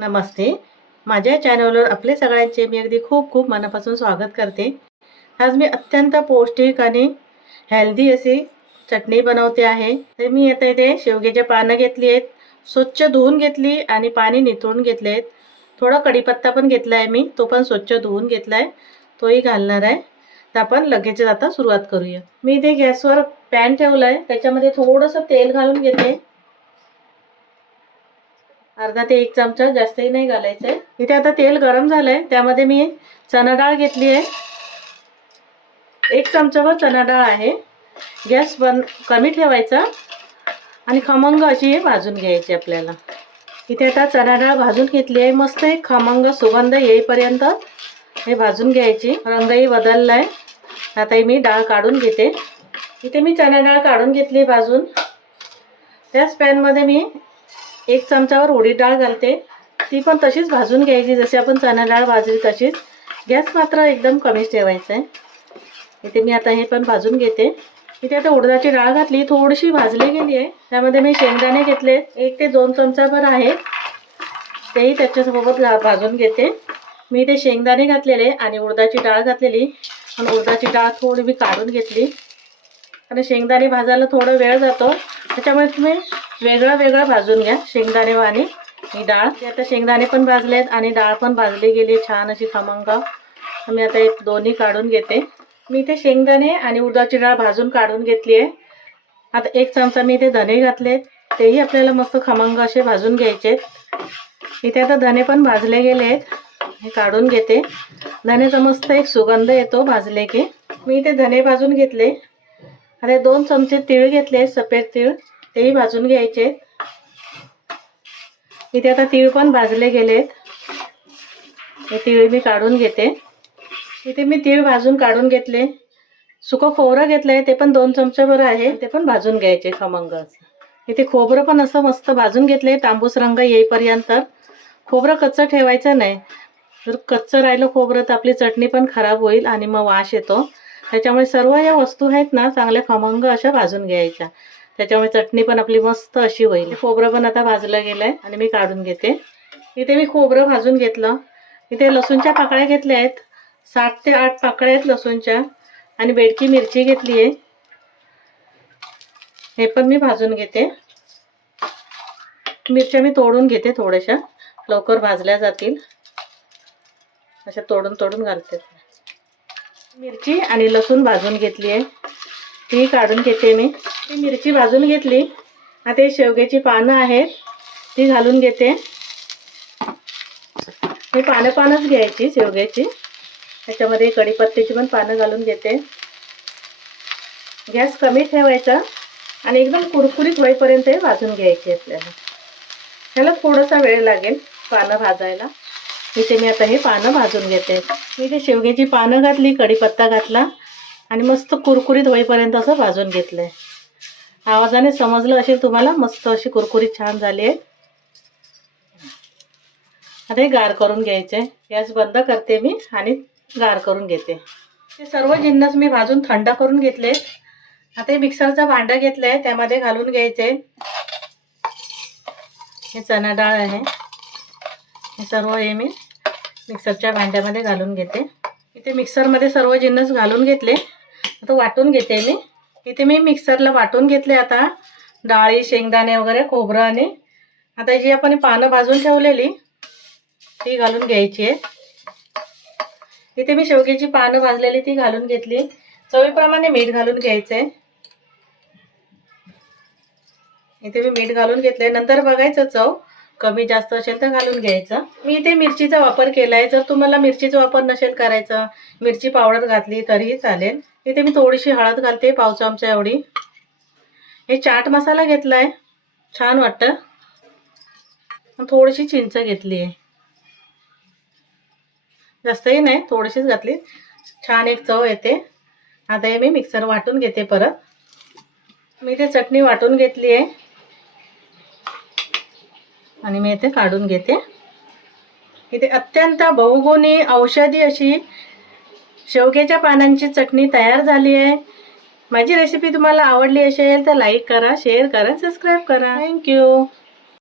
नमस्ते माझ्या चॅनलवर आपले सगळ्यांचे मी अगदी खूप खूप मनापासून स्वागत करते आज मी अत्यंत पौष्टिक आणि हेल्दी अशी चटणी बनवते आहे तर मी आता इथे शेवग्याचे पानं घेतली आहेत स्वच्छ धुवून घेतली आणि पाणी निथळून घेतले आहेत थोडा कढीपत्ता पण घेतला आहे मी तो पण स्वच्छ धुवून घेतला आहे तोही घालणार आहे तर आपण लगेचच आता सुरुवात करूया मी इथे गॅसवर पॅन ठेवला आहे त्याच्यामध्ये थोडंसं तेल घालून घेते अर्धा ते एक चमचा जास्तही नाही घालायचं आहे इथे आता तेल गरम झालं आहे त्यामध्ये मी चणाडाळ डाळ घेतली आहे एक चमचाभर चणा डाळ आहे गॅस बंद कमी ठेवायचा आणि खमंग अशी हे भाजून घ्यायची आपल्याला इथे आता चणाडाळ डाळ भाजून घेतली आहे मस्त एक खमंग सुगंध येईपर्यंत हे भाजून घ्यायची रंगही बदलला आहे आता मी डाळ काढून घेते इथे मी चणाडाळ डाळ काढून घेतली भाजून त्याच पॅनमध्ये मी एक चमचावर उडीद डाळ घालते ती पण तशीच भाजून घ्यायची जशी आपण चणा डाळ भाजली तशीच गॅस मात्र एकदम कमीच ठेवायचा आहे इथे मी आता हे पण भाजून घेते इथे आता उडदाची डाळ घातली थोडीशी भाजली गेली आहे त्यामध्ये मी शेंगदाणे घेतले एक ते दोन चमचाभर आहे तेही त्याच्यासोबत भाजून घेते मी इथे शेंगदाणे घातलेले आणि उडदाची डाळ घातलेली पण उडदाची डाळ थोडी मी काढून घेतली आणि शेंगदाणे भाजायला थोडा वेळ जातो त्याच्यामुळे तुम्ही वेगळं वेगळं भाजून घ्या शेंगदाणे आणि ही डाळ आता शेंगदाणे पण भाजले आहेत आणि डाळ पण भाजली गेली छान अशी खमंग मी आता एक दोन्ही काढून घेते मी इथे शेंगदाणे आणि उडदाची डाळ भाजून काढून घेतली आहे आता एक चमचा मी इथे धने घातले तेही आपल्याला मस्त खमंग असे भाजून घ्यायचे आहेत इथे आता धने पण भाजले गेले आहेत हे काढून घेते धनेचा मस्त एक सुगंध येतो भाजले की मी इथे धने भाजून घेतले आता दोन चमचे तीळ घेतले सफेद तीळ तेही भाजून घ्यायचे इथे आता तीळ पण भाजले गेलेत हे तीळ मी काढून घेते इथे मी तीळ भाजून काढून घेतले सुकं खोबरं घेतलंय ते पण दोन चमच्याभर आहे ते पण भाजून घ्यायचे खमंग इथे खोबरं पण असं मस्त भाजून घेतले तांबूस रंग येईपर्यंत खोबरं कच्चं ठेवायचं नाही जर कच्चं राहिलं खोबरं तर आपली चटणी पण खराब होईल आणि मग वाश येतो त्याच्यामुळे सर्व या वस्तू आहेत ना चांगल्या खमंग अशा भाजून घ्यायच्या त्याच्यामुळे चटणी पण आपली मस्त अशी होईल हो. खोबरं पण आता भाजलं गेलं आहे आणि मी काढून घेते इथे मी खोबरं भाजून घेतलं इथे लसूणच्या पाकळ्या घेतल्या आहेत सात ते आठ पाकळ्या आहेत लसूणच्या आणि बेडकी मिरची घेतली आहे हे पण मी भाजून घेते मिरच्या मी तोडून घेते थोड्याशा लवकर भाजल्या जातील अशा तोडून तोडून घालते मिरची आणि लसूण भाजून घेतली आहे ती काढून घेते मी ही मिरची भाजून घेतली आता हे शेवग्याची पानं आहेत ती घालून घेते हे पानं पानंच घ्यायची शेवग्याची त्याच्यामध्ये कढीपत्त्याची पण पानं घालून घेते गॅस कमी ठेवायचा आणि एकदम कुरकुरीत होईपर्यंत हे भाजून घ्यायची आपल्याला त्याला थोडासा वेळ लागेल पानं भाजायला इथे मी आता हे पानं भाजून घेते मी ते शेवग्याची पानं घातली कढीपत्ता घातला आणि मस्त कुरकुरीत होईपर्यंत असं भाजून घेतलं आहे आवाजाने समजलं असेल तुम्हाला मस्त अशी कुरकुरी छान झाली आहे आता हे गार करून घ्यायचे गॅस बंद करते मी आणि गार करून घेते ते सर्व जिन्नस मी भाजून थंड करून घेतले आता हे मिक्सरचा भांडा घेतलं आहे त्यामध्ये घालून घ्यायचे हे चणा डाळ आहे हे सर्व हे मी मिक्सरच्या भांड्यामध्ये घालून घेते इथे मिक्सरमध्ये सर्व जिन्नस घालून घेतले आता वाटून घेते मी इथे मी मिक्सरला वाटून घेतले आता डाळी शेंगदाणे वगैरे खोबरं आणि आता जी आपण पानं भाजून ठेवलेली ती घालून घ्यायची आहे इथे मी शेवग्याची पानं भाजलेली ती घालून घेतली चवीप्रमाणे मीठ घालून घ्यायचं आहे इथे मी मीठ घालून घेतले नंतर बघायचं चव कमी जास्त असेल तर घालून घ्यायचं मी इथे मिरचीचा वापर केला आहे जर तुम्हाला मिरचीचा वापर नसेल करायचा मिरची पावडर घातली तरीही चालेल इथे मी थोडीशी हळद घालते पाव चमचा एवढी हे चाट मसाला घेतला आहे छान वाटतं थोडीशी चिंच घेतली आहे जास्तही नाही थोडीशीच घातली छान एक चव येते आता हे मी मिक्सर वाटून घेते परत मी ते चटणी वाटून घेतली आहे आणि मी इथे काढून घेते इथे अत्यंत बहुगुणी औषधी अशी शेवग्याच्या पानांची चटणी तयार झाली आहे माझी रेसिपी तुम्हाला आवडली असेल तर लाईक करा शेअर करा सबस्क्राईब करा थँक्यू